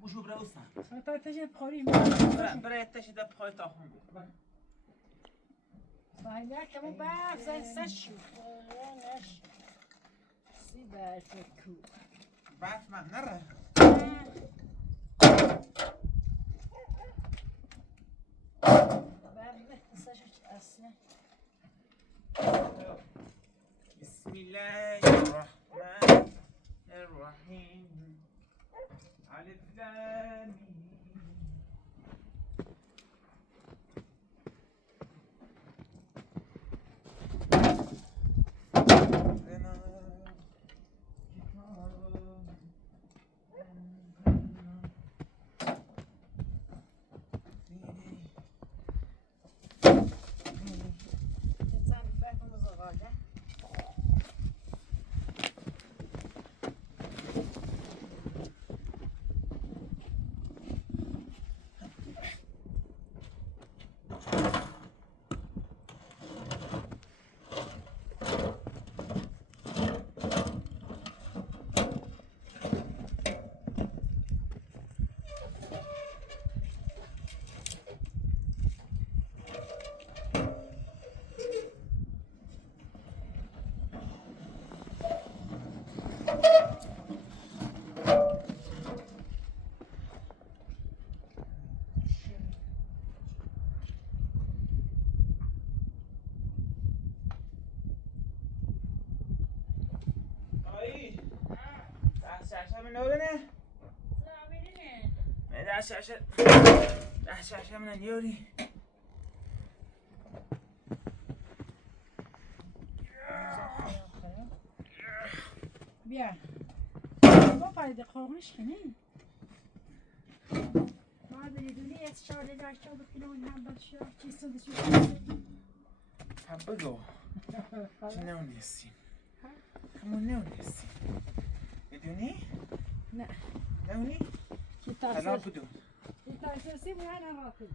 بوشو برا وسام تا تجي بخوري برا تشي ده بخوي تاخون فاهمه كمو بعرف زي سشو نش سي بعرفكو بعرف ما نره بعرف سشو اصلا بسم الله الرحمن الرحيم ألف لام من أولنا عشان من اليوري بیا با پایده قومش خنین ما بریدونی از شارده داشته بود که اون هم بد شد چیز تو بسید بگو چه نونیستیم همون نونیستیم بدونی؟ نه نونی؟ الان بدون تاسیسی میان راکی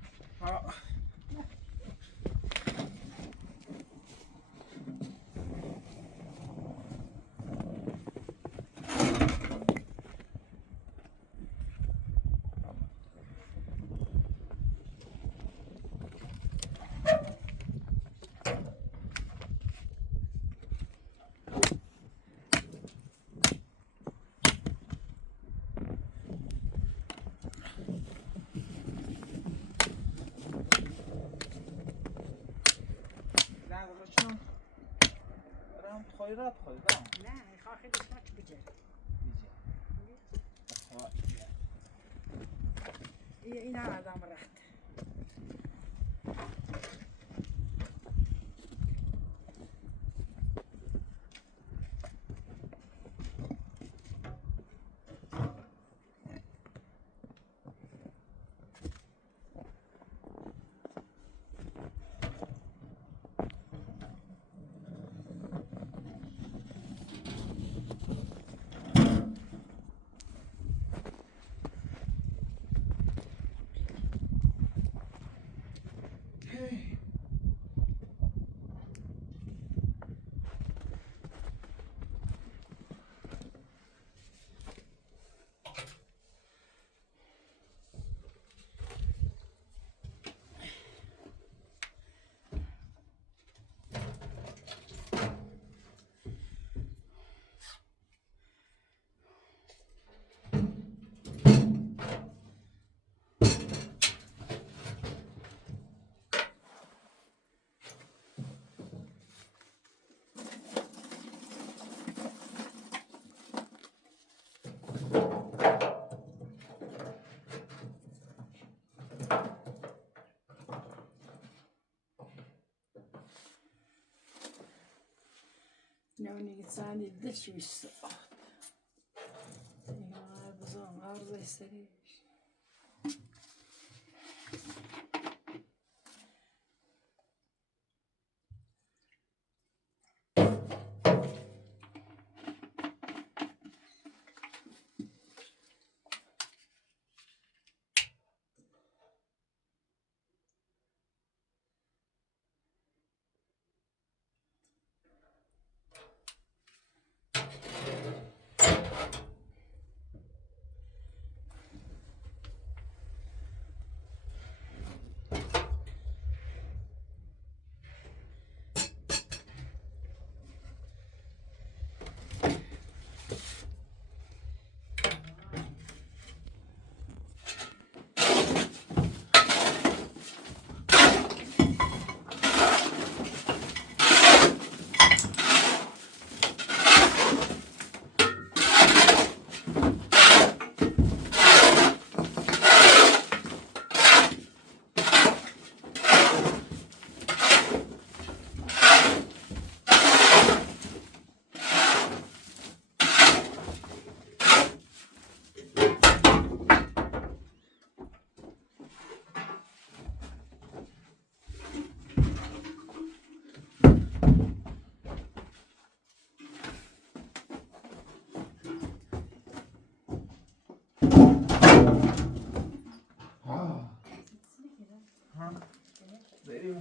خیرات نه خواهی دشماش بجه این هم آدم رخت Nou, niet zijn die dishes. Ja, bezon, arzu istedi.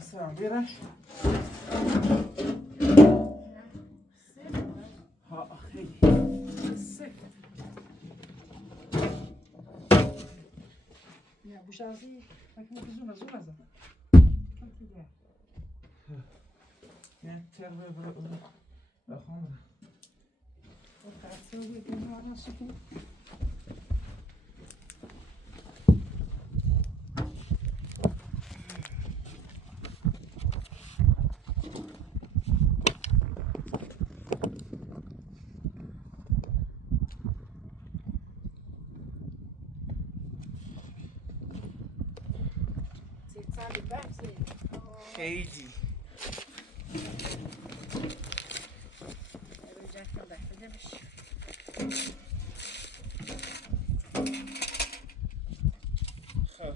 سلام بیره ها خیلی سفت Ya bu şarkıyı bakayım kızına zor azam. Çok güzel. Yani terbiye bırakın. Bakın. O kadar sevgi benim anasını. Sabe bem, خیلی Ölecekten de demiş. خب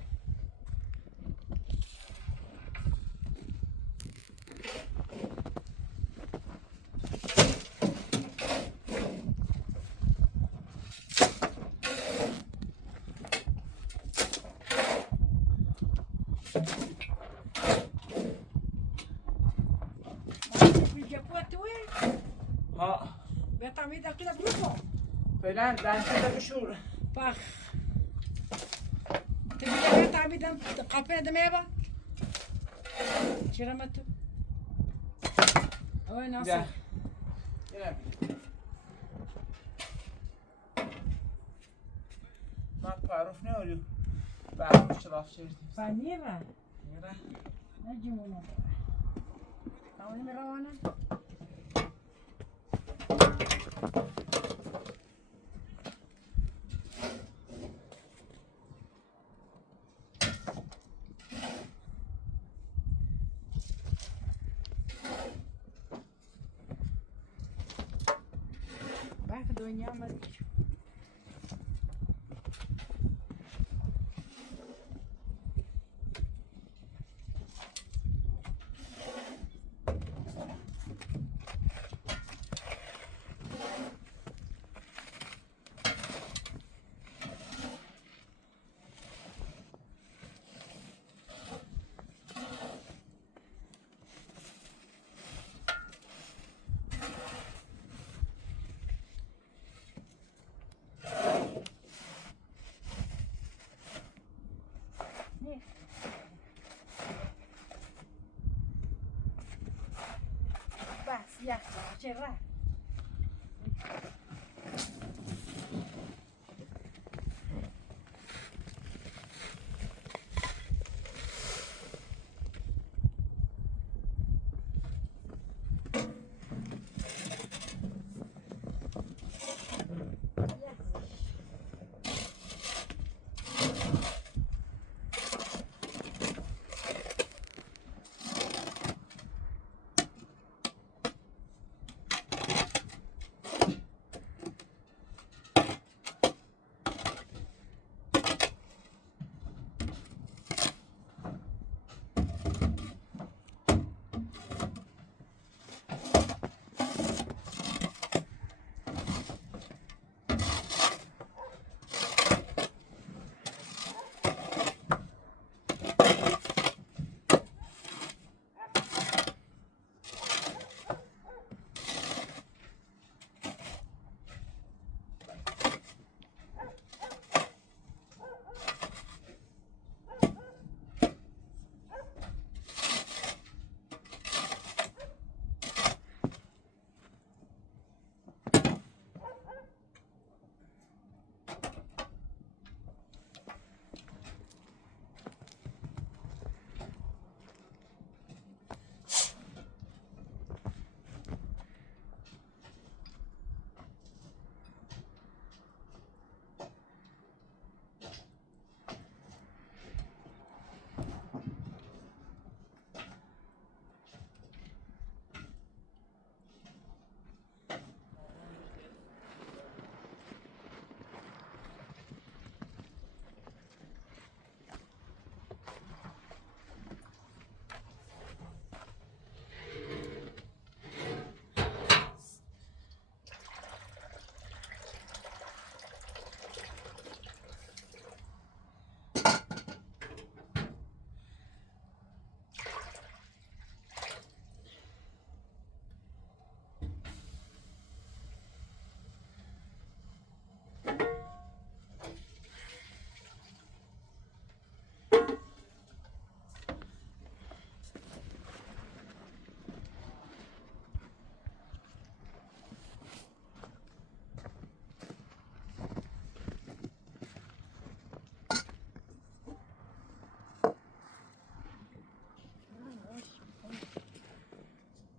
ها بتعمل كده بروحه فعلا دن شده بشور بخ تبي تعمل ده قفنا دماغ بقى شرمته وين ده ناصر اینم من تعرف نمی‌کنم بعد شراف شدیم فنيرة میره نجمونا تعالي مروانة بعد الدنيا ما تجي بس يخطر شرع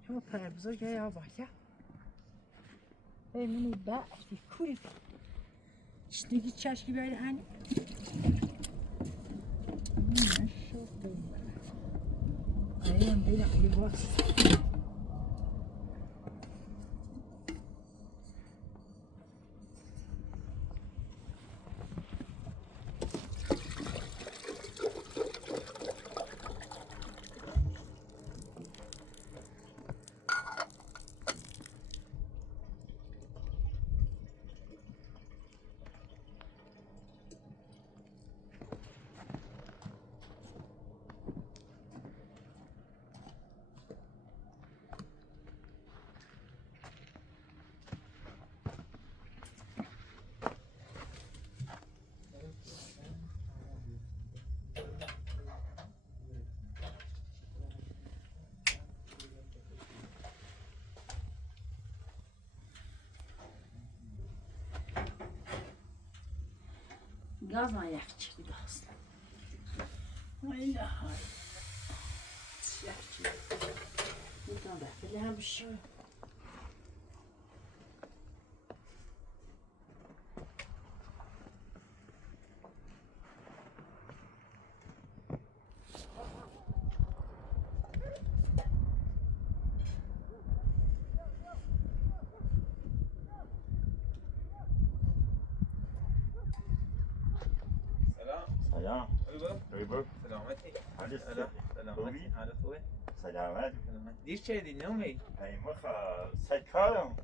شما پر بزرگ یا باید منی با اشتی کوری اشتیگی چشکی باید هنی Ayağım böyle ayı bas. Gazla yakçı gaz. Hayla hay. Yakçı. Bir tane böyle hem bir şey. سلام خوبه؟ سلامتی حالت سلامتی حالت خوبه؟ سلامت دیر چه دی نمی؟ سرکارم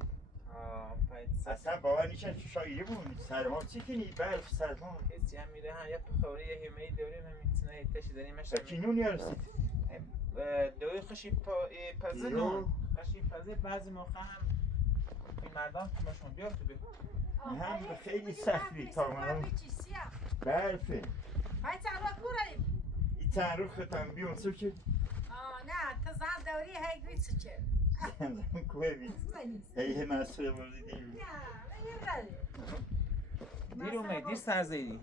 پایت اصلا باور نیشن که شایری بود سرما چی کنی؟ برف سرما کسی هم میره هم یک خوری یه همه داریم هم میتونه ایتشی داریم مشت کی نون یارسید؟ دوی خشی پزه نون خشی پزه بعضی موقع هم این مردم کمشون بیار تو بی هم خیلی سختی تا من برفه Hai ți-am curărit. این چند رو ختم بیون سو که نه تا زن دوری هی گویت چه. زن کوه بید هی هم از سوی بردی دیم نه میگردی. دیر اومد دیر سرزیدی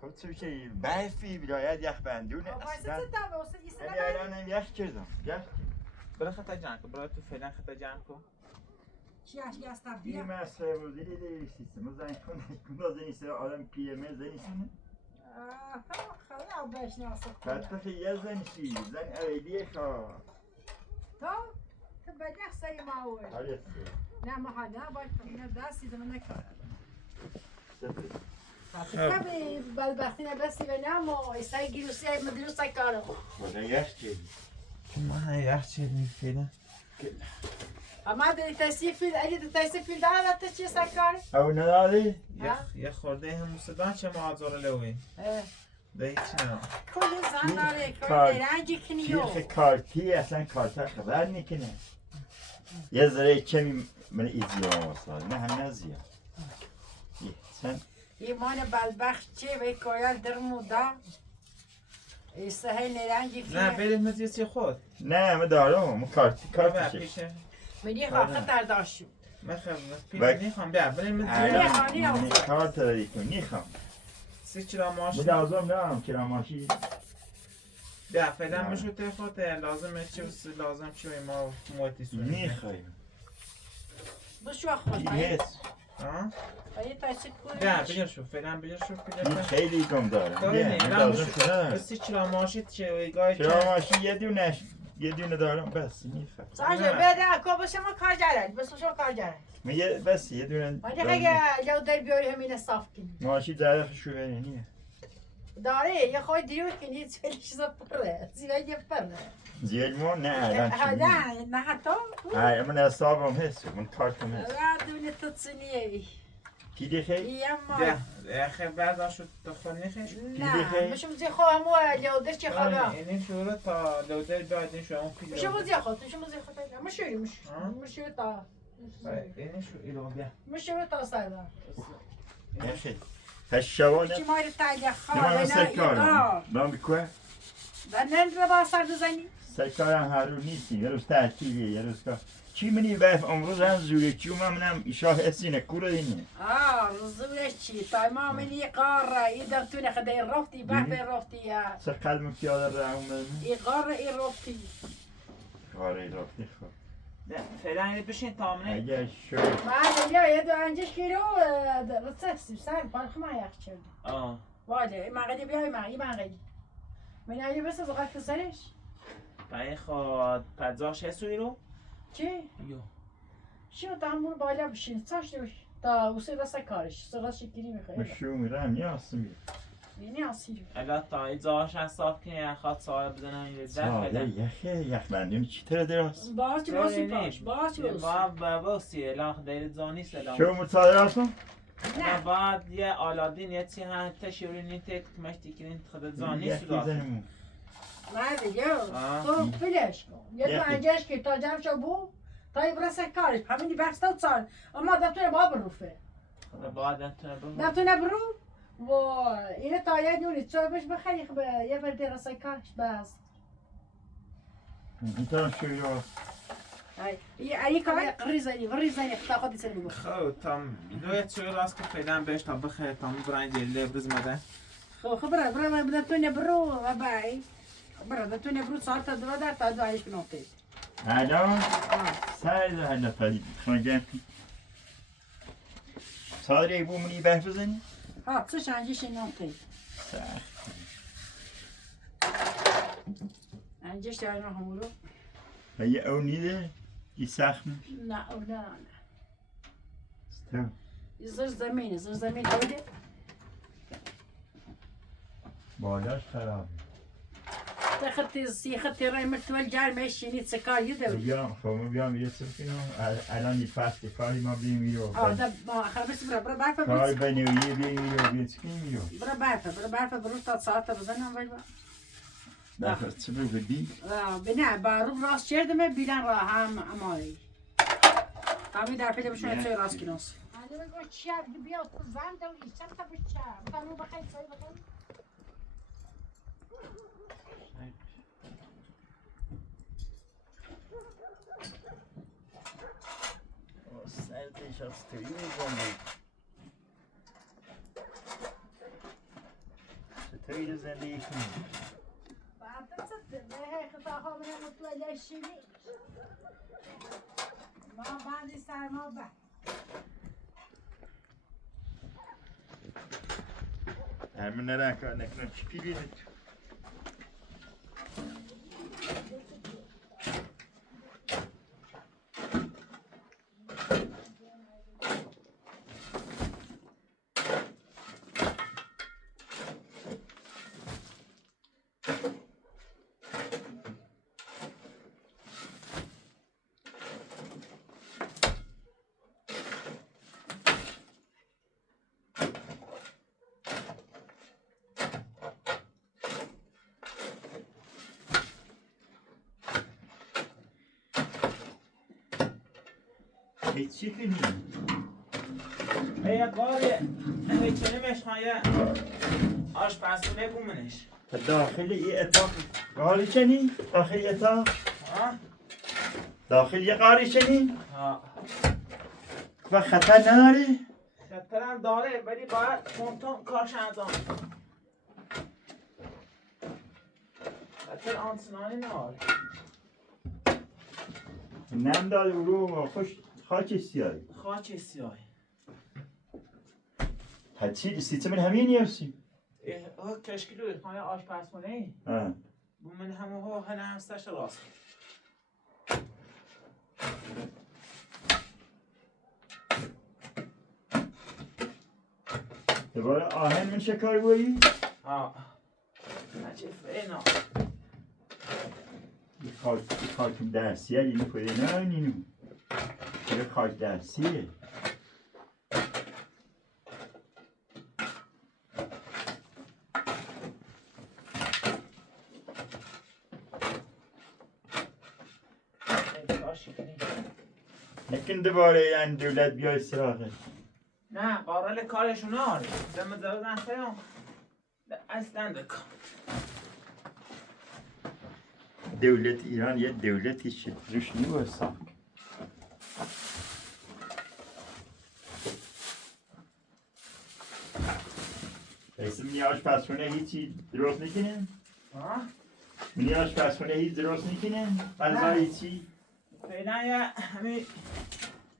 خود سو که برفی برایت یخ بندونه اصلا هلی الان هم یخ کردم یخ برای خطا جمع کن برای تو فعلا خطا جمع کن چیش گستم دیم بیا. از سوی بردی دیدی سیستم زن کنه زنیسته آدم پیمه زنیسته خیلی بشناسم. بدبخت یه زنشی زن اویلیه خواه تو بدی سعی معول. حالیت نه محاله باید کنم دستی دم نکردم. سفر کمی بدبختی نبستی به نمو ایستای گیروسی های مدروس کارم. خدا یخ کردی من یخ چه دی فعلا اما داری تاسی فیل اگه تو تاسی فیل داره تو چی سکاری؟ او نداری؟ یه خورده هم صدا چه معذور لوی ده چی نه کلی زن داره کلی رنگی کنیو کیخ کارتی اصلا کارتا خبر نکنه یه ذره کمی من ایزی آماسال نه هم نزیه سن ایمان بدبخت چی به کایل در مودا ایسته های نرنگی کنه نه بریم مزیسی خود نه من دارم من کارتشه پیشه منی خواه خطر داشتیم من پیشه نیخوام بیا بریم من کارت داری کن نیخوام سی چرا ماشی من لازم دارم چرا ماشی بیا فعلا مشوته خود لازم چی لازم چی ما موتی سونی نیخوایم بشو خود هست باید تاسی کنی بیا بیر شو فعلا بیر شو این خیلی کم دارم من لازم شده سی چرا ماشی چه گای چرا ماشی یه دونه دارم بس نیخوام ساجه بده اکو بسه ما کار جرد بس شو کار جرد من بس یه دونه من دیگه لو در بیاری همین صاف کنی ماشی ظرف شوهره نیه داره یه خواهی دیو کنی چه چیزا پره زیبا یه پره زیاد ما نه الان چی نه حتی های من حسابم هست من کارتم هست دونه تو چنیه پیدی خیلی؟ یه ما بیا خیلی برداشت تو خود نیخش نه بشم زی خواهم و لودر چه خواهم این شروع تا لودر باید این شو اون پیلو بشم زی خواهم مشوری تا این شو ایلو بیا مشوری تا سردار خیلی هشوانه چی مایل تایید نمان خواهم سرکارم نام بکوه و نمیده با سر بزنی سرکارم هر روز نیستی یه روز تعطیلیه یه روز کار چی منی بف امروز هم زوره چی منم ایشاه اسینه کوره اینه زوره چی تا ما منی قاره ای دکتونه خدای رفتی بف رفتی سر قلبم پیاده را اومد ای قاره ای رفتی قاره رفتی خب فعلا اینه بشین تامنه اگر شد من یه دو انجش کیلو رسستی سر بالخ ما یخ چرد آه واله من قدی بیای من قدی من یه بس زغال کسرش برای خود پدزاش هستونی رو؟ چی؟ یو شو دامور بالا بشین ساش دوش تا اوسه دست کارش سراش شکری میخواد مشو میرم نیاستم یعنی آسیج الا تا ایزاش از صاف کنی اخواد سایه بزنم این در ساده بدن یخ بندیم چی تره دراست باسی پاش باسی باسی الا دیر زانی سلام شو متصادر هستم؟ نه بعد یه آلادین یه چی هم تشوری نیتک مشتی کنین خود زانی یخی سودا زنمون مرد تو پلش کن یه دو انجش که تا جمع شو بو تا یه برسه کارش همینی بخسته سال اما دتونه با بروفه بعد انتونه برو دتونه برو و اینه تا یه نونی تو بش بخیخ به یه بردی رسه کارش بس میتونم شوی رو ای کار ریزنی خدا خودی سر بگو خب تام دوی چوی راست که فیدن بهش تا بخیر تام برای جلی برز مده خب برا دتونه برو و بای برا دتونه برو ساعت تا دو در تا دو عیش بنوته الان سر ده هلا پدید خانگم صادر ای بومونی به بزنی؟ ها چه شنجیش نوته سخت انجش در نه همورو و یه او نیده ای سخت میشه نه او نه ستو زر زمین بوده بالاش خرابه خطی رای مرتول جار میشینی سکار یده بیام خب بیام یه سر کنم الان یه فصل کاری ما بیم میرو آخر بس برا برفه کار بنویه بیم میرو بیم چکنی میرو برا برفه برو تا ساعت بزنم ولی برفه چه بگو دی؟ نه با راست چردمه بیلن را هم امایی همین در پیده بشونه توی راست کناس انا بگو چیه بیا تو زن دوری چند تا بچه بانو بخیر سایی بخیر سردش از توی میزنه چطوری رو زندگی کنی؟ بعد به خدا ها منم متوجه شیمی ما بعدی سرما بعد همه نرن کار نکنم چی پیلی تو؟ چی کنی؟ ای کاری هیچنی مشخایه آشپزخونه بومنش داخل یه اتاق قاری چنی؟ داخل یه اتاق؟ داخل یه قاری چنی؟ و خطر نداری؟ خطرم داره ولی باید تون کارش انجام خطر آنسنانی نداره نم داد رو خوش خاک سیاهی خاک سیاهی هچی سیچه من همین نیرسی؟ اه کشکلوی خانه آشپزخونه ای من همه ها هنه همستش راست دوباره آهن من شکار بایی؟ نچه فینا یه خاک درسیه اینو پویده نه اینو یه خاک درسیه نکن دوباره این دولت بیای سراغه نه قارل کارشون آره دم دادن خیام اصلا دکن دولت ایران یه دولتیشه روش نیوستم اسم منی آشپزخونه هیچی درست میکنن؟ منی آشپزخونه هیچ درست میکنن؟ غذا هیچی؟ فعلا یه همین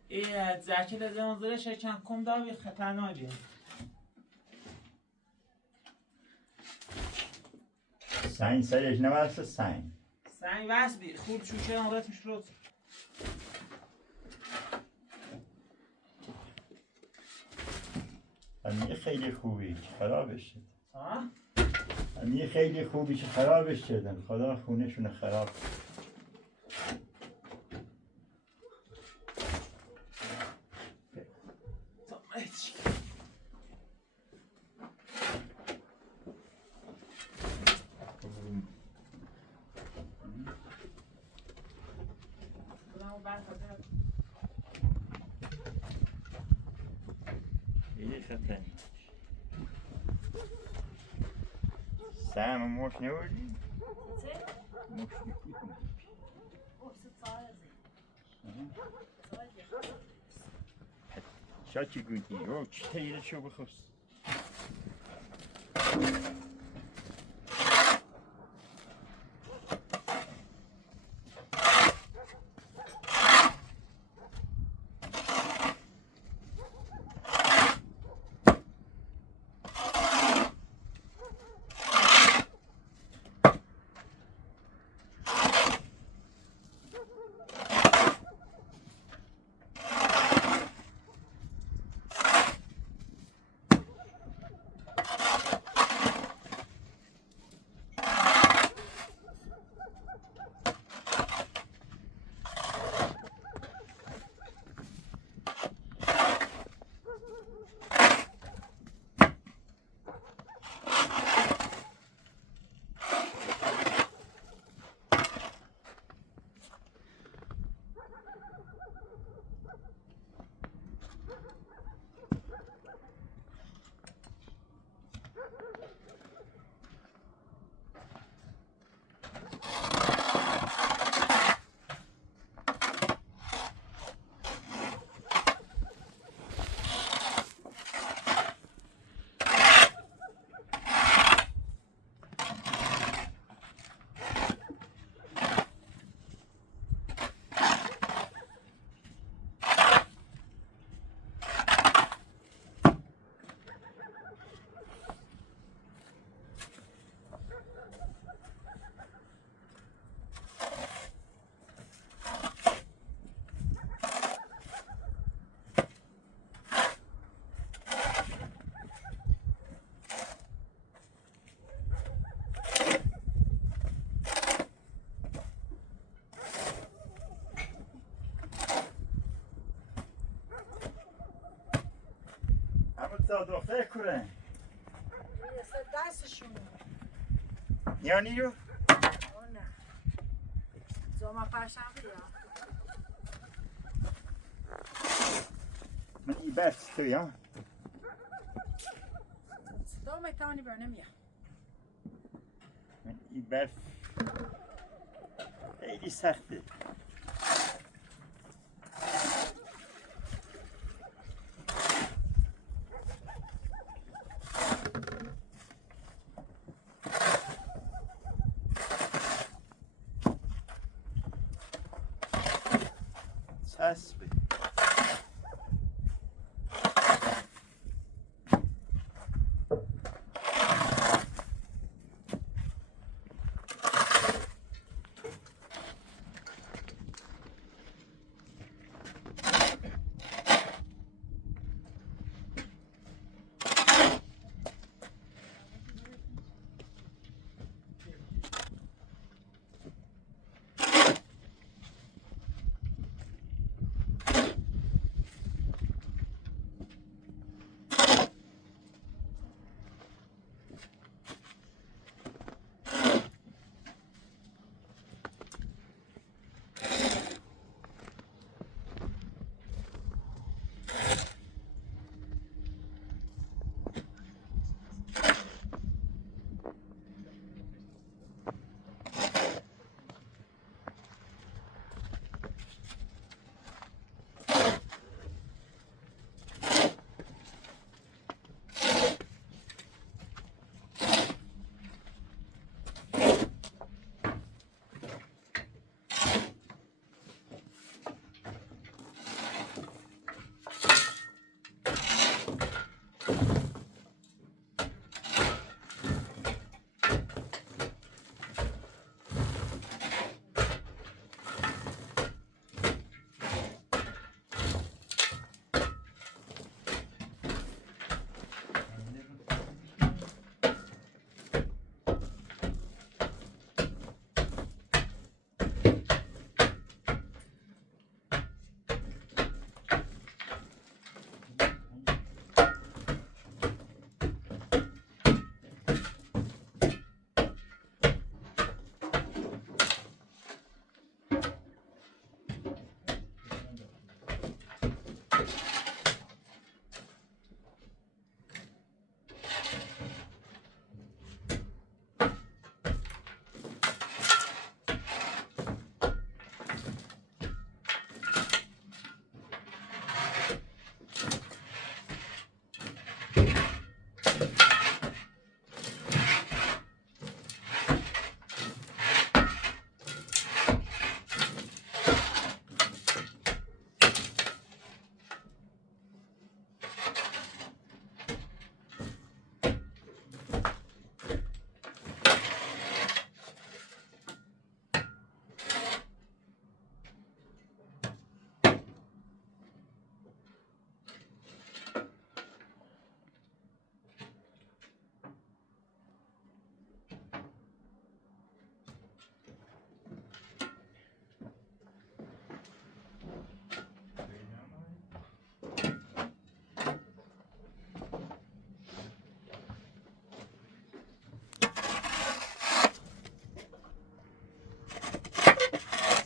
این زکی لازم منظره شکن کم داوی خطرناکی سنگ سرش نمارسه سنگ سنگ وست بی خود شوشه امرات مشروط امیه خیلی خوبی که خرابش شد ها؟ امیه خیلی خوبی که خرابش شدن خدا خونشون خراب خیلی خطرناک سهم موش نوردی؟ موش نکیدی شاکی گودی او چی تاییده شو بخوست دختر کنه دستشون یا نیرو؟ نه زوما پرشنبه یا من ای بس تو یا؟ دو میتوانی برنم یا من ای بس خیلی سخته چسبه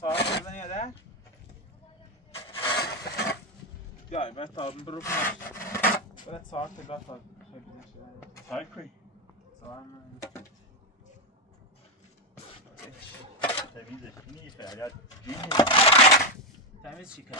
ساعت بزنی یا ده؟ یا باید تا برو کنش باید ساعت تگاه تا خیلی شده ساعت کوی؟ ساعت من تمیزش نیست حالا تمیز چی کنی؟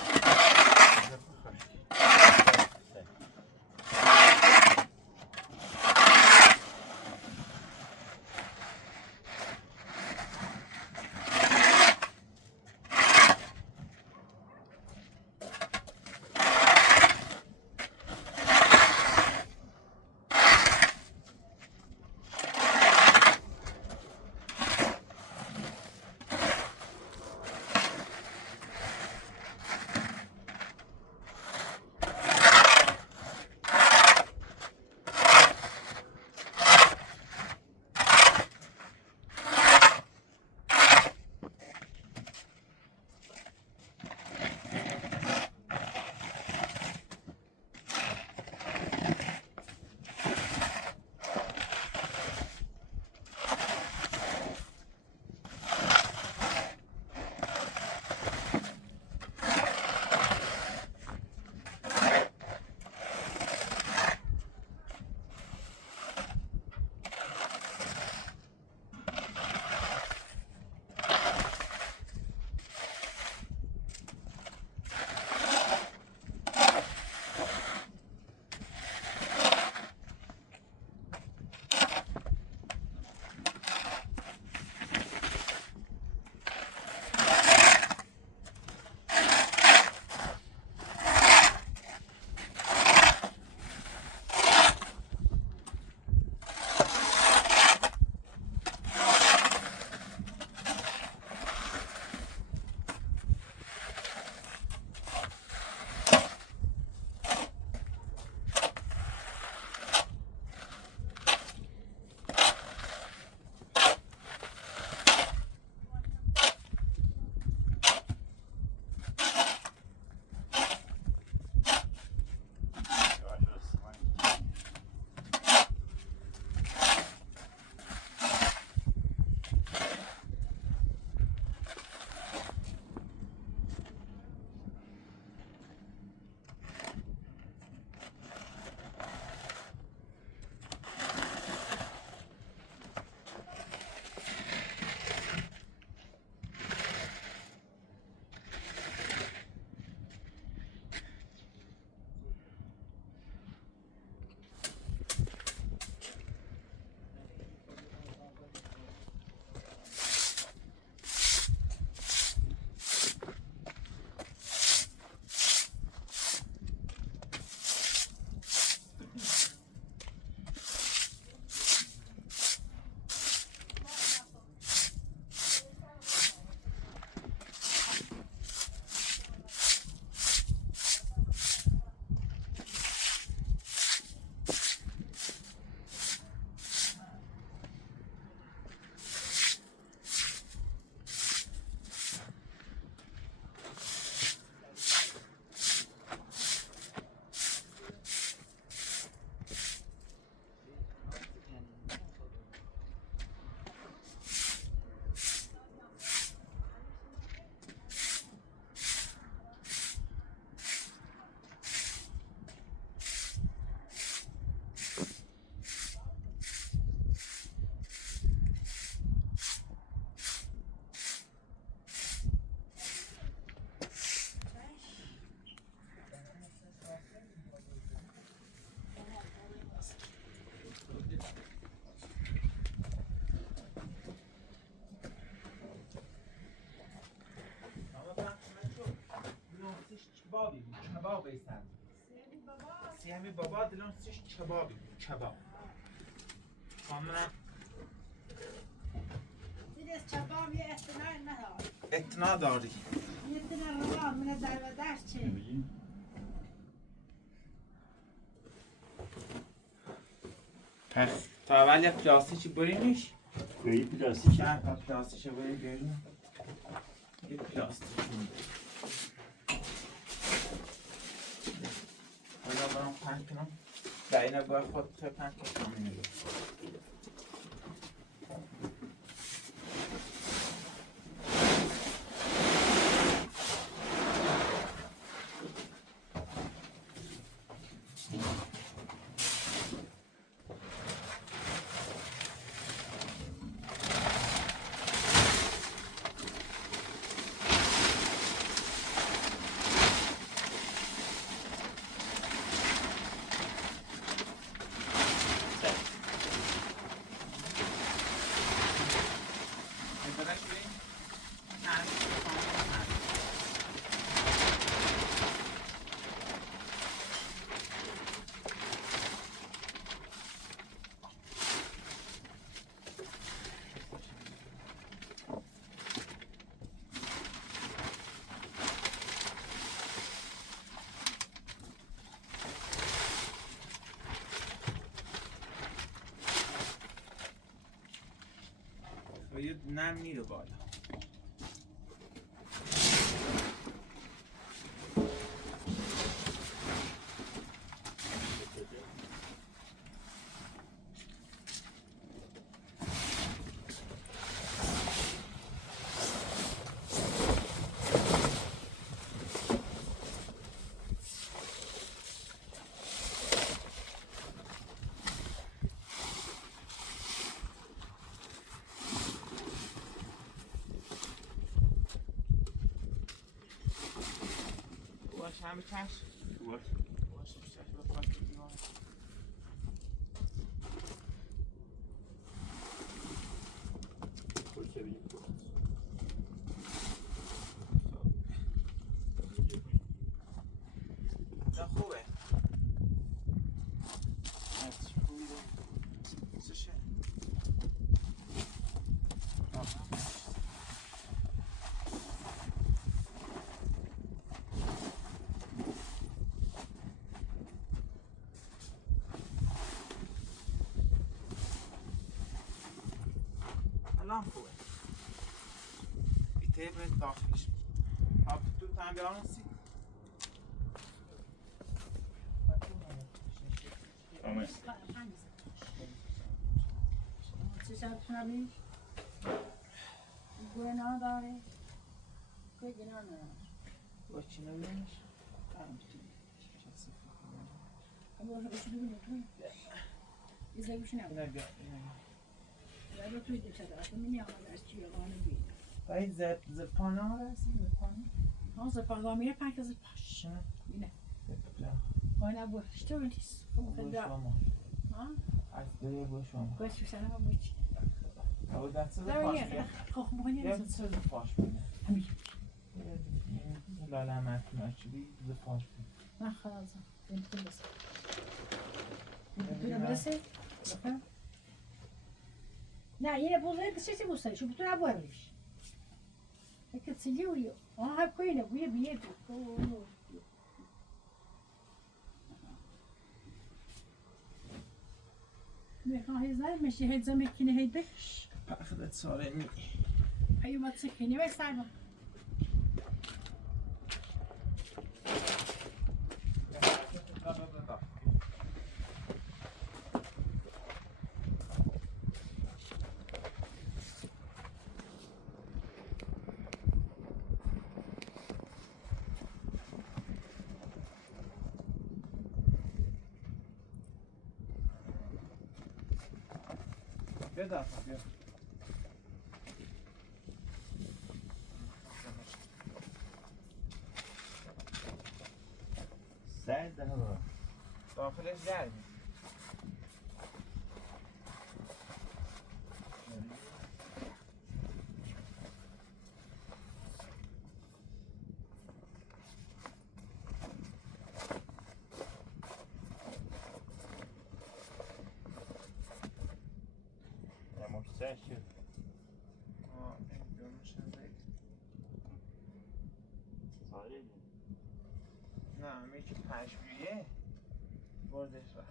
کبابی بود کباب ایسن سیهمی بابا دلون سیش کبابی بود کباب خواهمونم دیدیز چبام یه احتمال ندار اتنا داری یه احتمال روان من در و درست چه تا اول یه پلاستیکی بریمیش به این پلاستیک چند تا پلاستیک بریم بیرون یه پلاستیک حالا برام پنج کنم در اینه باید خود چه پنج کنم میگه و یه نم میره بالا باش همه چش باش چش بخواد نه خوبه چشه الان خوبه بیته به داخلش آب تو هم بیارم سی چه شب کنمی؟ گناه داره؟ که گناه نداره با چی نبیرمش؟ اما باشو ببینیم تو یه زبوشی نبود اینه بیا زبو توی دیشه داره تو منی آمده از چی آقانه بید باید زپانه ها رسیم زپانه؟ ها زپانه ها میره پنک زپاش شنه؟ اینه بیا قاینه بو اشتو نیست بو شما ها؟ از دوی بو شما باید شو سنه ها بوچی او دسته زپاش بیا خوخ مهنی بیا نیست چه زپاش بینه همین لاله مرتون اچوی زپاش بینه من خلاصم این تو بسه بتونه برسه؟ بخیر نه اینه بوزه چه بوسه شو بتونه بوهرش هکه تسیلی ویو هب کوینه بویه بیه میخواه هزار مشی هزار مکنه هید بش پخدت ساره می ایو ما تسکنی بای سرما بیا بیا سعید ده با داخلش گرمی نه همه که پشمیه بردش را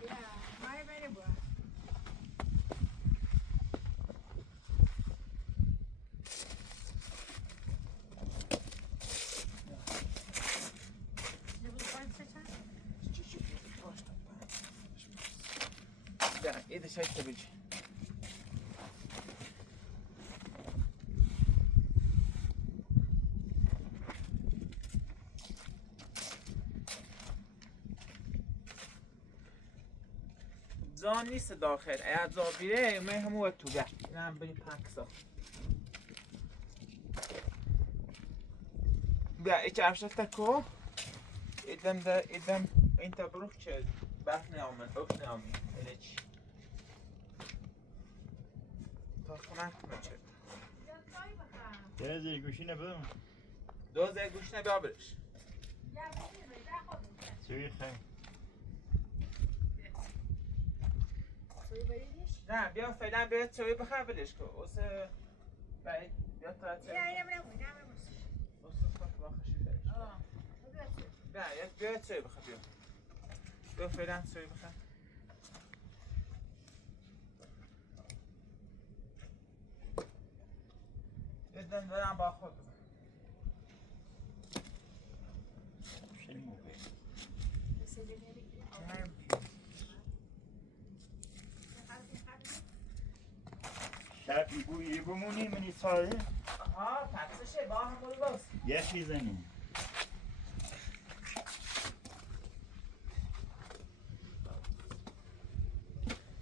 بیا مای بری با ده ایده شایسته بجی زان نیست داخل اگر زان بیره من همون تو گه این هم بریم پکسا بیا ایچ افشفته کو ایدم این تا بروخ چه بف نیامن اوک نیامن ایله چی تا خونک کنه چه یه زیر گوشی نبود دوزه گوش نبیا برش سوی خیلی نه بیا فعلا بیا چوی بخواه بلش کن اوسه باید بیا تا چه اوسه خواهد باخشی برش بیا چوی بخواه بیا فعلا چوی بخواه ایدن دارم با خود بزن خیلی موقعی شب یه بمونی منی ساده ها پکسشه با هم برو باز یخی زنی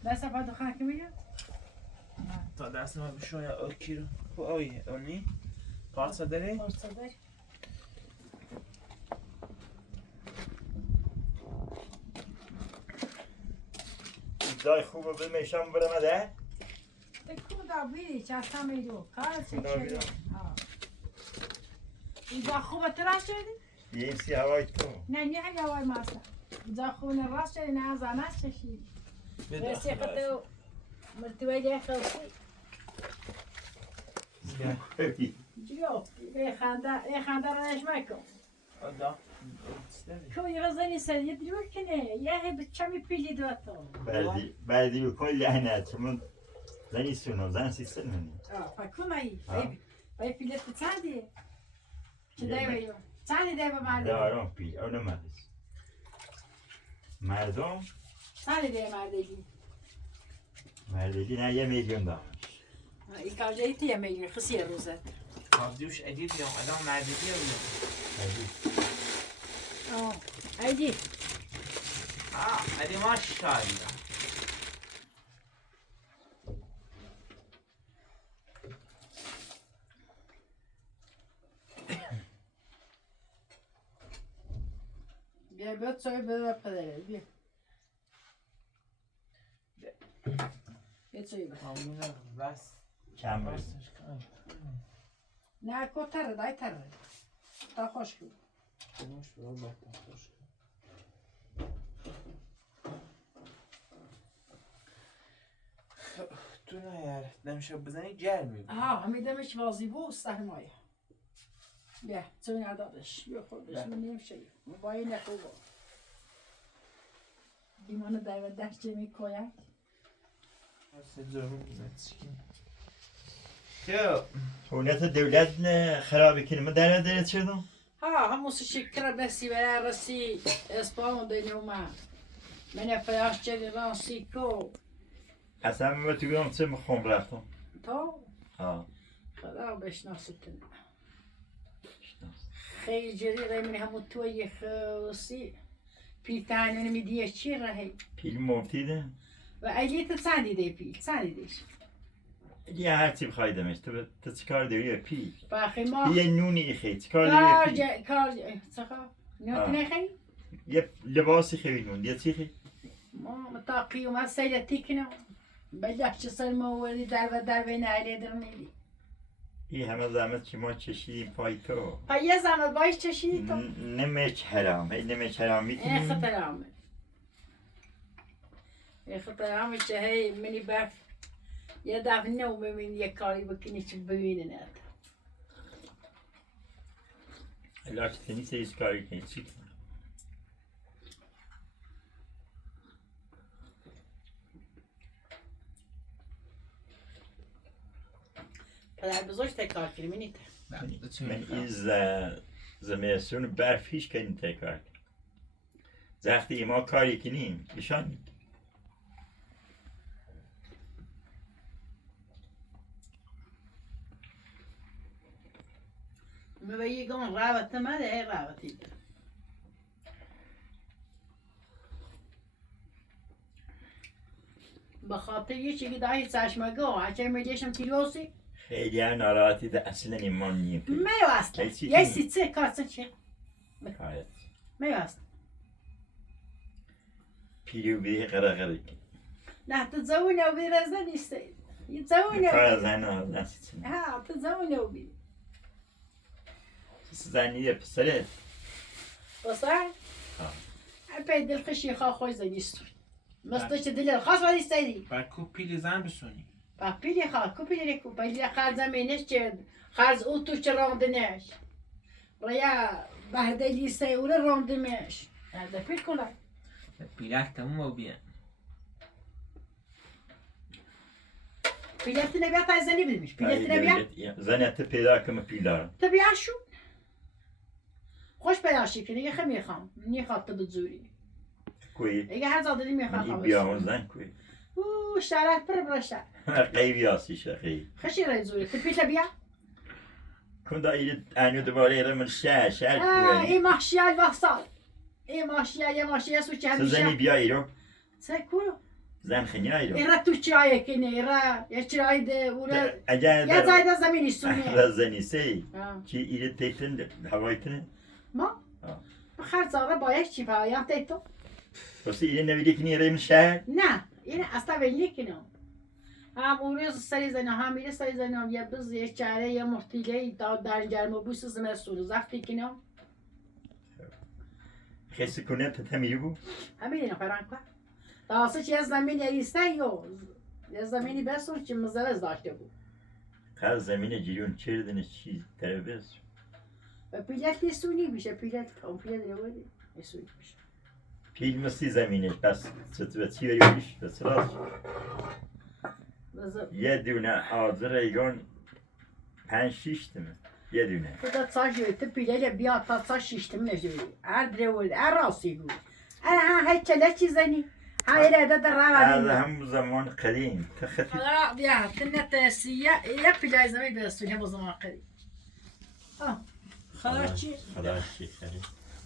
دست پا دخان که میگه؟ تا دست ما بشوی اوکی رو خب اوی اونی پارسا داری؟ پارسا داری ایزای خوبه بمیشم برمده تکو دا بیری چه اصلا میدو کار چه دا بیرم. چه ایجا خوبه تراش شدی؟ یه سی هوای تو نه نه هنگه هوای ماستا ایجا خوبه نراش شدی نه از آناش چشید رسی خطو مرتوی ده خلصی جیو ای خنده رو نشمه کن دا کو یه غزنی سر یه دیو کنه یه هی بچمی پیلی دوتو بعدی به کل لعنت من زنی سونو زن سیستر منی فکر مایی ای پیلت چندی چه دیو چندی دیو مردم دارم پیل اونو مدرس مردم چندی دیو مردگی مردگی نه 1 میلیون دارم ای کاجه ایتی یه میلیون خسی روزت دیوش ادید بیام ادام مردگی ایدی ادی ماشاءالله بیا بیا چای بده پدره بیا بیا چای بده همونه بس کم برس بسش کن نه کو تره دای تره تا خوش کن کنوش برو بطن خوش کن تو نه یار نمیشه بزنی جر میگو همیدمش وازی بود سهمایه بیا چای ندادش بیا خودش من نمیشه موبایل نخوبه دیمانو دایو دشت میکوید سجارو نتسکیم خب حونت دولت نه خرابی کنه من در ندارد شدم همون شکر بسی برای رسی اسپامو دنیوما من فیاش چلی رانسی کو اصلا من تو گم چه مخوام رفتم تو ها خدا بشناستن خیلی جری رای من همون توی خوصی پیل تعنون میدیه چی رهی پیل مفتیده و ایلیت چندی دی پیل چندی دیش یه هرچی بخوای دمش تو چه کار داری پیل باخی ما یه نونی خیلی چه کار داری پیل کار نوت نخی یه لباسی خیلی نون یه چی خیلی ما متاقی و ما سیلتی کنم بلکه سر موردی در بین علی در میلی این همه زحمت که ما چشیدیم پای تو پا یه زمت باش چشیدی تو نمیچ حرام نمیچ حرام میتونی اخترامه اخترامه چه هی منی برف یه دفعه نو ببین یه کاری بکنی چی ببینه علاقه تنی سیز کاری کنی چی کنی؟ پدر بزرگ تکار کنی منیت من از زمستون برف هیچ کنی تکار کنی زختی ما کاری کنیم ایشان میگم رابط مده رابطی به خاطر یه چیزی دایی چشمگو هرچه میدیشم تیروسی خیلی هم ناراحتی ده اصلا ایمان نیم میو اصلا یه سیتسه کارسن چیه کارت میو اصلا پیلو بیه قره نه تو زمونه و بیر از نیسته یه زمونه کار از زن ها نسیتیم ها تو زمونه و بیر زنی پسره بسر پی دل خشی خواه خوش زنیستون مستش دل خواست ولی سیدی بر کوب پیل زن بسونی با پیلی خواه کو پیلی کو پیلی خرز زمینش چرد خرز او تو چه راندنش ریا بهدلی سیوره راندمش هذا پیل کنه پیلک تموم بیان پیلت نبیات از زنی بدمیش پیلت نبیات زنیت پیدا کم پیلارم تبیع شو خوش پیداشی کنی یه خمی خام نیخواد تو بزوری کوی اگه هر زادنی میخواد این خواهد بیامون زن کوی اوه شرط پر برشت قیبی آسی شقی خشی رای زوری تپیت بیا کندا ایده انو دوباره ایره من شهر کوی این ماشیال واسال این ماشیال یه ماشیال سو چه زنی همیشه بیا ایرو سه کورو زن خنی ایرو ایرا تو چای کنی ایرا یه چای ده اولا اگر یه زایده زمینی سونه در زنی سی کی ایده تیتن هوایتنه ما خرد زاره باید چی پایم تیتو واسه ایده نویده کنی ایره من شهر نه این اصلا ولی کنم هم اون سری زنه هم میره سری زنه هم یه بز یه چهره یه مرتیله در جرم بوس زمستون زفتی کنم خیلی کنه تمیری بو همین اینا فران کن داسته چی از زمین یریسته یا از زمینی بسون که مزرز داشته بود هر زمین جیرون چردن چی تربیز و پیلت نیستونی میشه پیلت اون پیلت نبودی نیستونی میشه پیل مستی زمینش بس ستوتی وریش بس راست یه دونه آذر ایگان 5-6 تمه یه دونه خدا تاجی تو پیلت بیا تا تا شیشتم نجوری هر درول هر راستی بود انا هاي چه زنی هاي لا ده هذا الرابع هم زمان قديم تخفي لا بیا تنت سیا یا پیلای زمین برسونی هم زمان قدیم خلاص چی خلاص چی خرید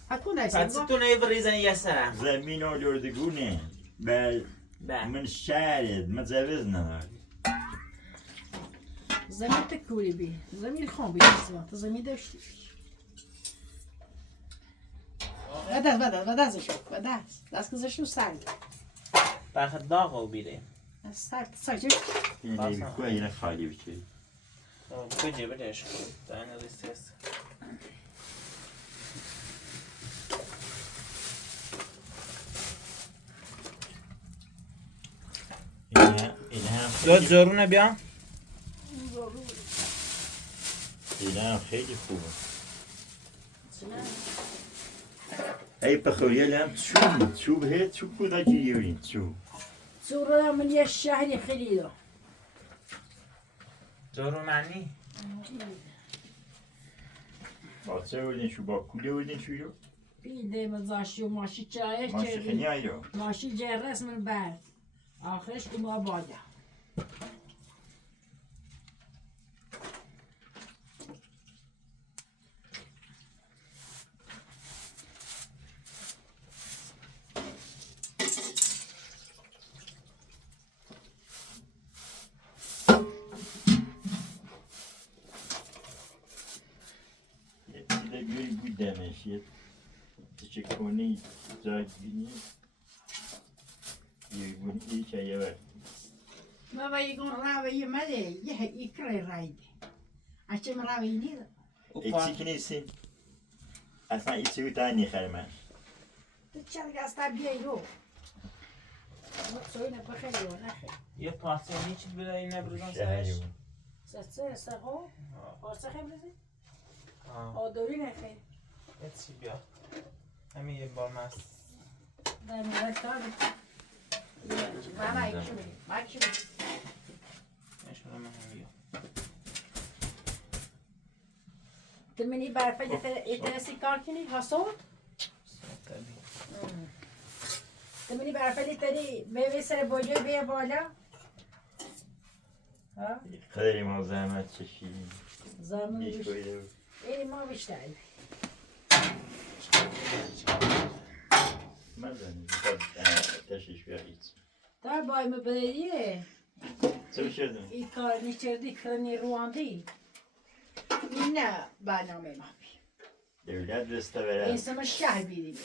هکون هست پس تو نیبریزن یه سر زمین و لردگونه بل من شارد متزوز نداری زمین تکوری بی زمین خون بی تو زمین داشتی بدست شو دست گذاشتم سر برخد داغ بیره سر سر این نیبکو اینه خالی بچه بجه بدهش کنید دانه لیستی هست این هم لو خیلی جارونه بیا این هم خیلی خوبه ای بخوریه لام چوب هست چوب بودا جیریورین چوب صورة من یه شهری خیلی دو جارو معنی باسه ولین شو با کوله ولین شو رو بیده مزاشی و ماشی چایش ماشی خنی آیو ماشی جرس من بعد آخرش که ما باده گوی بود دمشید چکونی زاگینی یه گونی که یه وقت ما باید راوی مده یه ایکره راید اچه من راوی نیده ایچی که نیستی اصلا ایچی بود دانی خرمش تو چرا گسته بیایی رو سوينا بخير ونخير یه پارچه چی بده این نبردن شهری سرش بود سه سقو پارسه خیلی بزنی؟ آه آدوری نخیر یه چی بیا همین یه بار مست در میرک داری من ایکی میریم من کی میریم نشونه من هم بیا تمنی برفه ایترسی کار کنی حسود؟ تمنی برفه تری به سر بوجه بیا بالا ها؟ قدری ما زحمت چشیدیم زمان بیشویده بود اینی ما بیشتری مزنی تشیش بیارید تا بای مبریه چه شدیم؟ این کار نکردی کرنی رواندی این نه برنامه ما دولت دسته برد اینسان شهر بیریم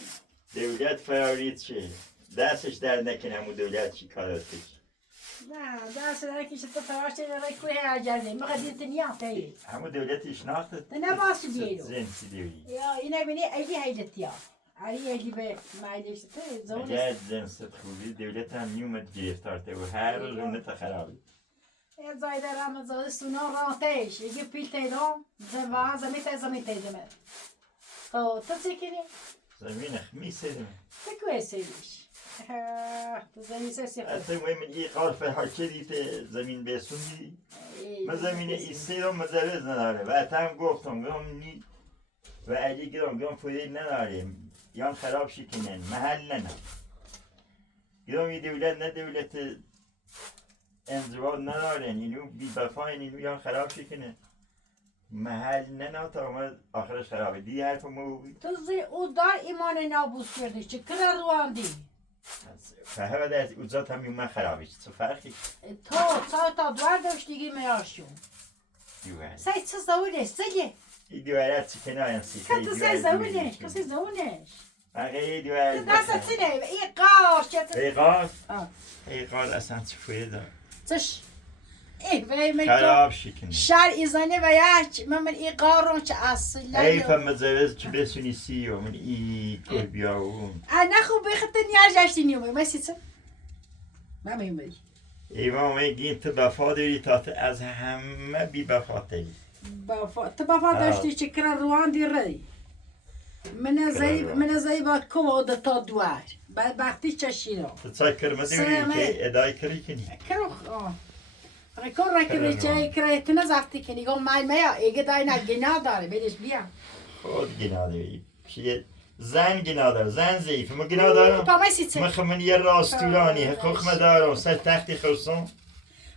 دولت فرارید چه؟ دستش در نکنه همون دولت چی کاراتش نه دست درکش تو فراشته رای کوه اجازه ما قدیت نیاتی همون دولت اشناخت نه باس بیرو زنسی دولی یا اینا بینی ایدی هیدتیا علی ایدی به مایلش تو زون اگر جنست خوبی دولت هم میومد گرفتارته و هر روز اون خرابی یا زاید رمضان سونا راتش یکی پیل تیدام زمین تیدم خب تو چی کنی؟ زمین خمیسه تو کوه سیریش تو زمین سرسی خود حتی مهم این قال فرحاچه دیده زمین بیسون دیدی ما زمین ایسته رو مزرز نداره و هم گفتم نی و علی گرام فویل نداریم یان خراب شکنن محل نه گرام یه دولت نه دولت انزواد ندارن اینو بی بفاین اینو یان خراب شکنن محل نه تا ما آخرش خرابه دی حرف ما بود تو زی او دار ایمان نابوس کرده چه کلا رواندی فهمه از اوزات هم من خرابه چه فرقی تو تا دوار داشتیگی میاشون دیواره سای چه زونه سگه این دیواره چی کناین سی کتو سای زونش کسی زونش بقیه دیواره دست چی نه ای قاش ایقاز آه. ایقاز اصلا چفویه دار چش ای وی میکن خراب شکنه شر ایزانه و یاچ من ای قارون چه اصل حیفم مزرز چه بسونی سی و من ای که بیاون انا خوب بخت نیار جاشتی نیومه مسی چه من میمونی ایوان میگین تو بفا داری تا تو از همه بی بفا داری تو بفا داشتی چه کرا رواندی ری من زی با کوه تا دوار بعد وقتی چشیرم تو چای کرمه سلامه. دوری که ادای کری کنی کرو کن رکبی چه کرای تو نزفتی کنی گم مای میا ایگه دای نگینا داره بدش بیا خود گناه داری پیش زن گناه داره زن ضعیفه ما گناه دارم پا مسی چه ما خمن یه راستورانی حقوق دارم سر تختی خرسون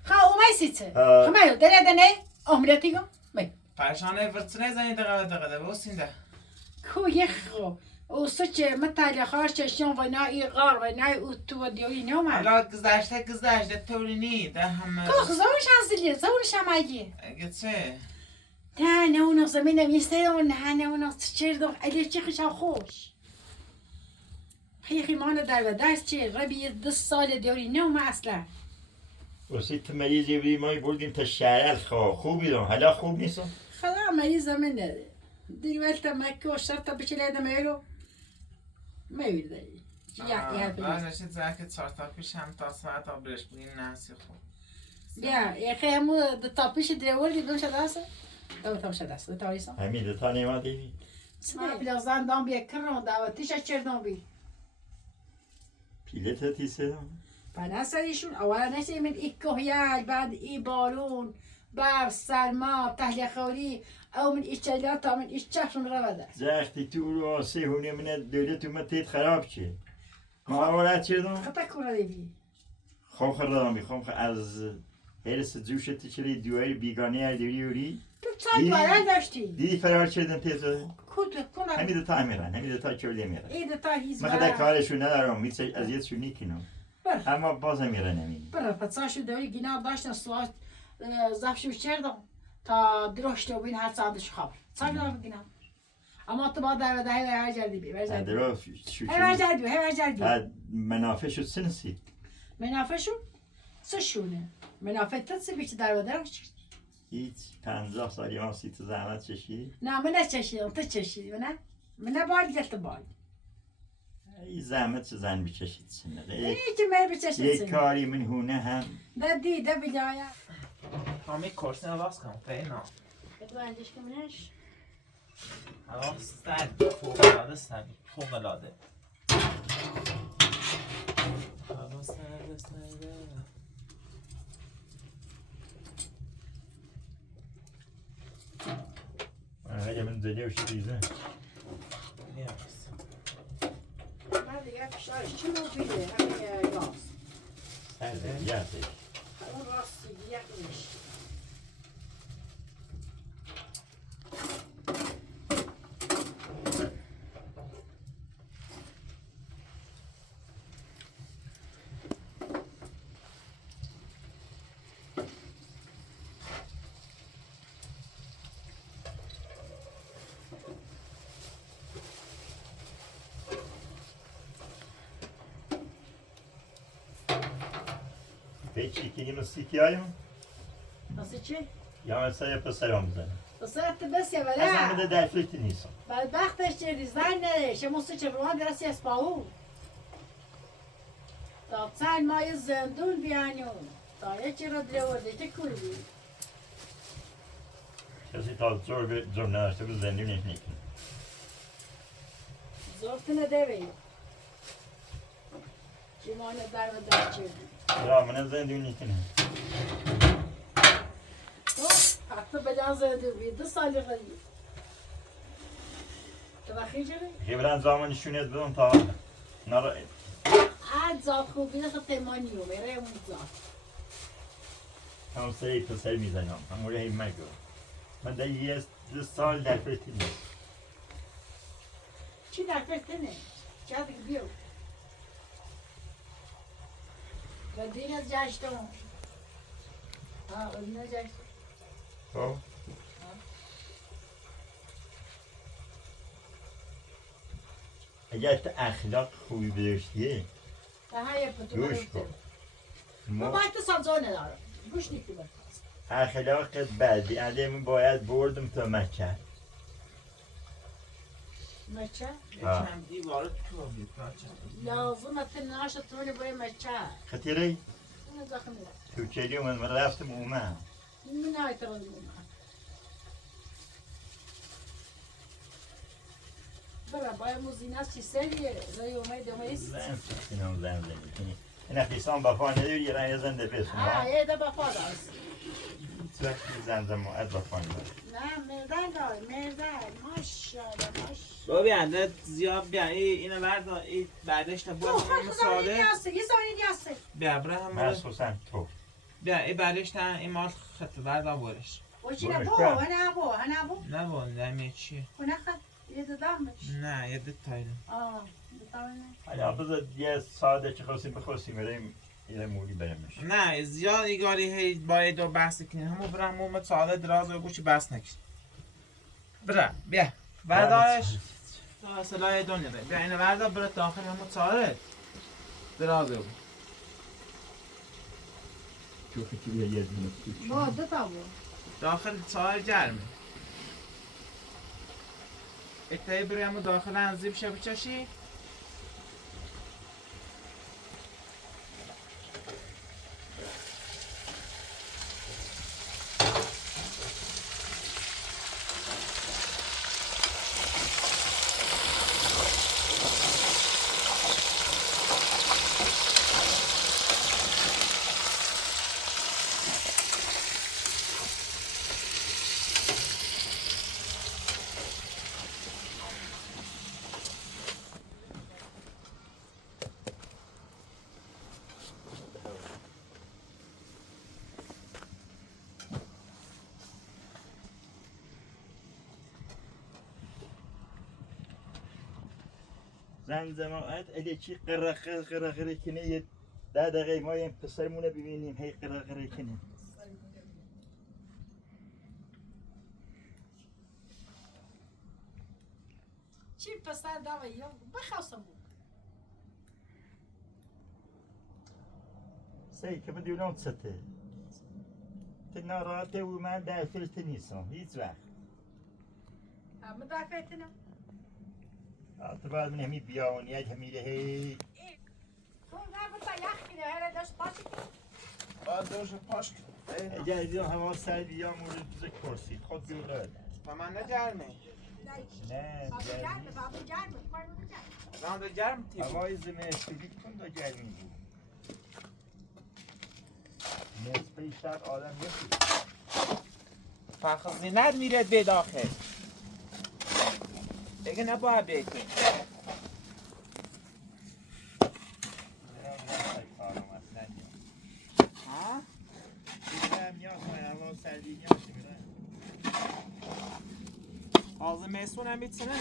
خا او مسی چه آه. خمایو دنه امرتی گم می پرشانه ورچنه زنی دقیقه بوسینده کو یخو او سوچه متعلی خواهش چشم و نای غار و نای او تو و دیوی نومن حالا گذشته طوری نی ده همه کو زورش هستیلی زورش هم اگه چه؟ نه اونو زمینم یسته اون نه اونو چردم اگه چی خشم خوش خیلی مانه در و درس چه ربی 2 سال دیوی نوم اصلا وسیت مریضی بودی ما بردیم تا شهر خوبی دارم حالا خوب نیستم خدا مریضم نداره دیوالت مکه و شرط بچه میرو میویده بعدش زاکت سارتا پیش هم تا ساعت آبرش بودین نسی خوب یا خیلی همو تا پیش دیوالی دوم شده است دوم شده است دوتا ایسان همین دوتا نمادی ما بلازان دام بیا کرن دعوتیش چردم بی پیلت تیسه دارم پناسریشون اولا نشه من ای کهیال بعد ای بارون بر سرما تحلیه خوری او من ایش چلیات تا من ایش چهشون رو بده زختی تو رو آسه هونه من دولت اومد تیت خراب چه ما اولاد چه دارم خطا کنه دیبی خواه خردم بخوام از هرس جوشتی چلی دواری بیگانه های دوری تو چای دواره داشتی دیدی فرار چردن تیزه کود کنه همین دوتا میرن همین دوتا چرده میرن ای دوتا هیز من خدا کارشون ندارم میشه اذیتشون نیکنم بر اما باز میرن همین برا پساشو دوری گینا داشتن سواش زفشو چردم تا درشت و بین هر ساعتش خبر سال دارم گینا اما تو با در ده هر جردی بی درو شو هر جردی منافع شد سنسی منافعشون چه شونه منافع تدسی بیچه در و درم چی هیچ 50 سالی ما سی تو زحمت چشی نه من نچشیدم تو چشیدی نه من باید گلت باید ای زحمت چه زن بچشید سنه این که من بچشید یک سنه کاری من هونه هم ده دیده بجایا Har vi korsen av vasskampen nå? بدو اندش کمونش Ja, sterk fågelade. Hava snälla. هرگه من زده و شیریزه Yes. من دیگه فشارش چی مفیده همین راست سرده یادش اون راست دیگه نیش Peki ikinci nasıl hikaye mi? Nasıl چی؟ Ya mesela yapasayım bana. بسرعت بس يا Kazan bir بلا de derfleti nisan. بدبختش چه ریزن نده شما چه بروان درستی اسپاو تا چند ماه زندون بیانون تا یه چی رو درورده چه کل بود Kazı tal zor bir zor ne işte bu zengin ekmek. زورت ندوی چی مانه در و در چه Ya bana zengin ekmek. تو حتی بدن زندون بید 2 سالی خیلی تو بخی جره؟ Gebran zaman işiniz bunun ta. Nara عاد زاد خوبی نخد تیمانیو میره اون زاد tam sayı pısar mizanım. Ama oraya inmek yok. Ben de yes bir sal derfleti nisan. چی در فرتنه؟ چه دیگه بیو و دین از جشتم ها اون از جشتم Tamam. اگر اخلاق خوبی داشتی daha yapıtı گوش کن bu ما başta sazone دارم گوش نیکی بر اخلاقت بدی علیمی باید بردم تا مکه مچه Yekəm divarı tutulur parça. لازم اتناش تونی برای مچه خطیری اون زخمی Türkiye'li من رفتم اومد من نایترون برای باید موزیناس چی سریه زای اومد اومدیست زن سینم زن زنی این خیسان بفا نداری یه رنگ زنده پیسون ها یه ده بفا دارست هیچ وقتی زن زن موعد بفا نداری نه مردن دار مردن ماشاءالله ماشاءالله بابا بیانده زیاد بیا اینو بردا این بعدش تا تو خود بود خدا ساله نیاسته یه زمانی نیاسته بیا برای هم مخصوصا تو بیا این بعدش تا این مال خط بردا برش و چی برش نبو کن. هنبو هنبو نه با نمیه چی ونخد یه دادم بچ نه یه دو تایده آه بتاونه حالا بذار یه ساده که خواستیم بخواستیم بریم یه مولی برمش نه زیاد ایگاری هی باید دو بحث کنین همو برم مومت ساله دراز و گوشی بحث نکن برم بیا بردارش تا سلای دنیا بیا اینو بردار برای داخل همو ساله دراز و چوخی که یه دونه با دو تا بود داخل ساله جرمه اتایی برای همو داخل انزیب شو بچشی زن زماعت اگه چی قرقره کنه یه 10 دقیقه ما این پسرمونه ببینیم هی قرقره کنه چی پسر داوی یا بخواستم بود سعی که بدونم سته ناراحته و من دفلت نیستم هیچ وقت همه دفعتنا تو بعد من همی بیاونیت همی رهی تو نبود تا یخ میده هره داشت پاشی دوش پاش کن اگر دیدم هوا سرد یا مورد دوز کرسی خود بیرد و من نگرمه نه بابا گرمی گرمه بابا گرمه کار بابا گرمه من دو گرم تیبو هوای زمستونی کن دا گرمی بود نصفه شب آدم یکی فخر زینت میره به داخل دیگه نباید بکنی ها؟ Ağzı mesun hem bitsene ne?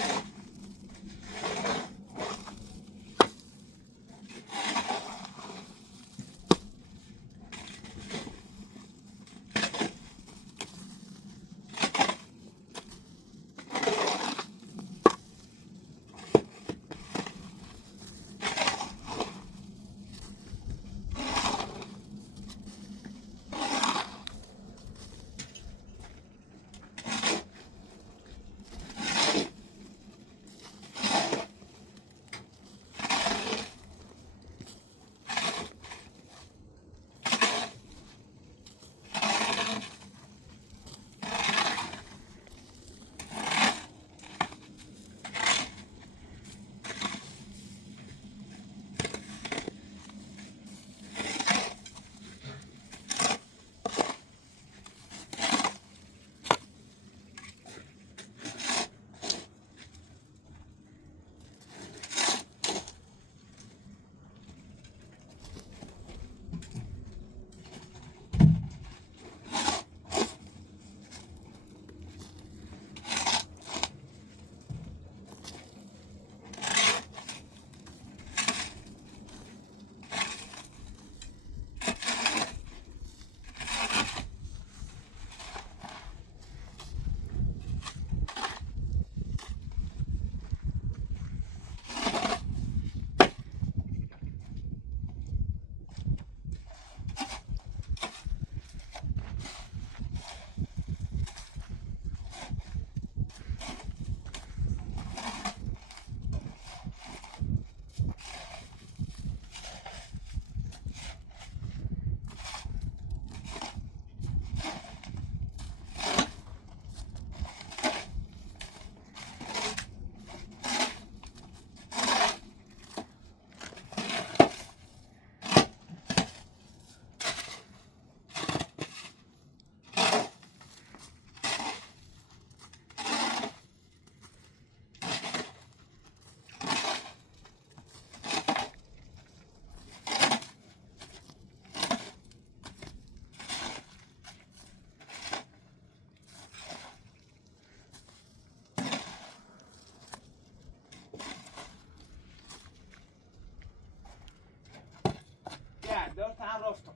دور تعرفتم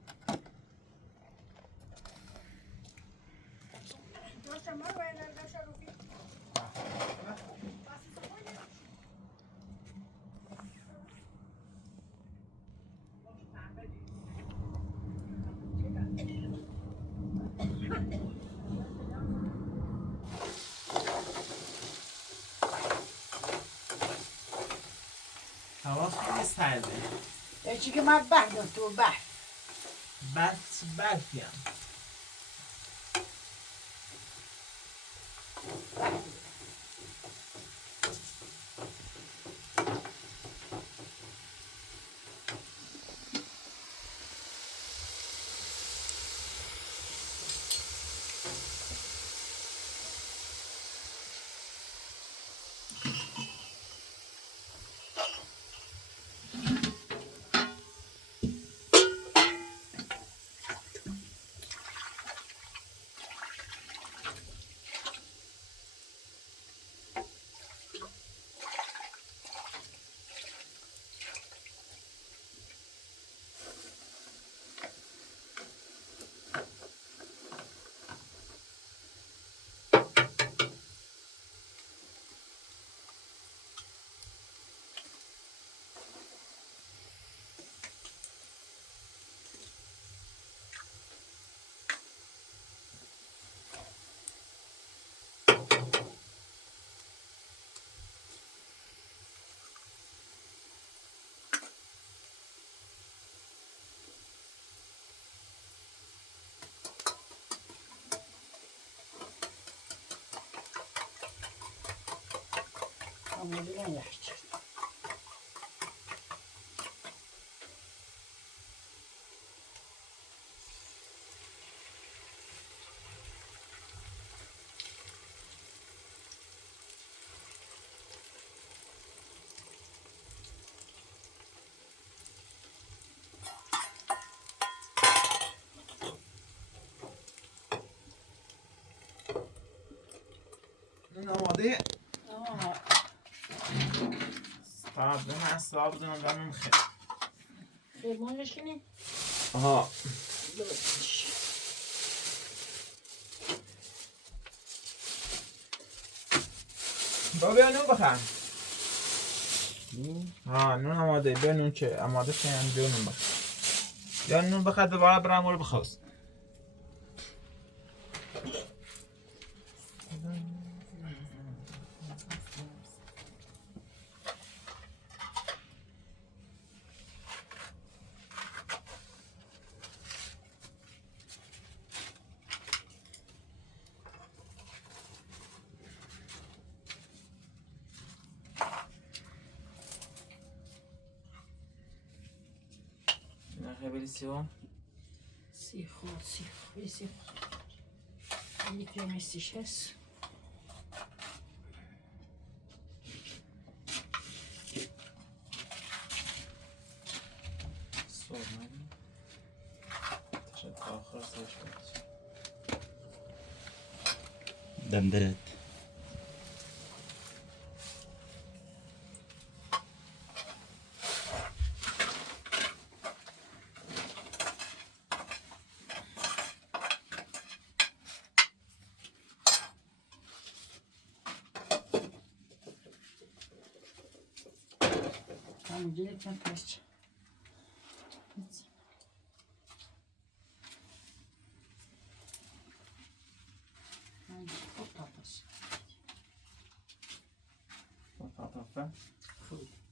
داشت ما رو باید داشت رو فی هوا خیلی سرده چی که من بردم تو برفیم Ama bilen yaşlı. این آماده Ama قبل من اصلا بزنم دمم خیلی خیمانش اینه. آها بابا بیا نون بخر ها نون آماده بیا نون چه آماده شد یعنی بیا نون بخر بیا نون بخر دوباره برم رو بخواست نه خیلی سیوم سی خورد سی خورد. یکی هم استیش هست. سرمانی تشد آخر سرش بود دندرت Tamam gelirken kaç. Çok tatlı. با تعاطفه خوب.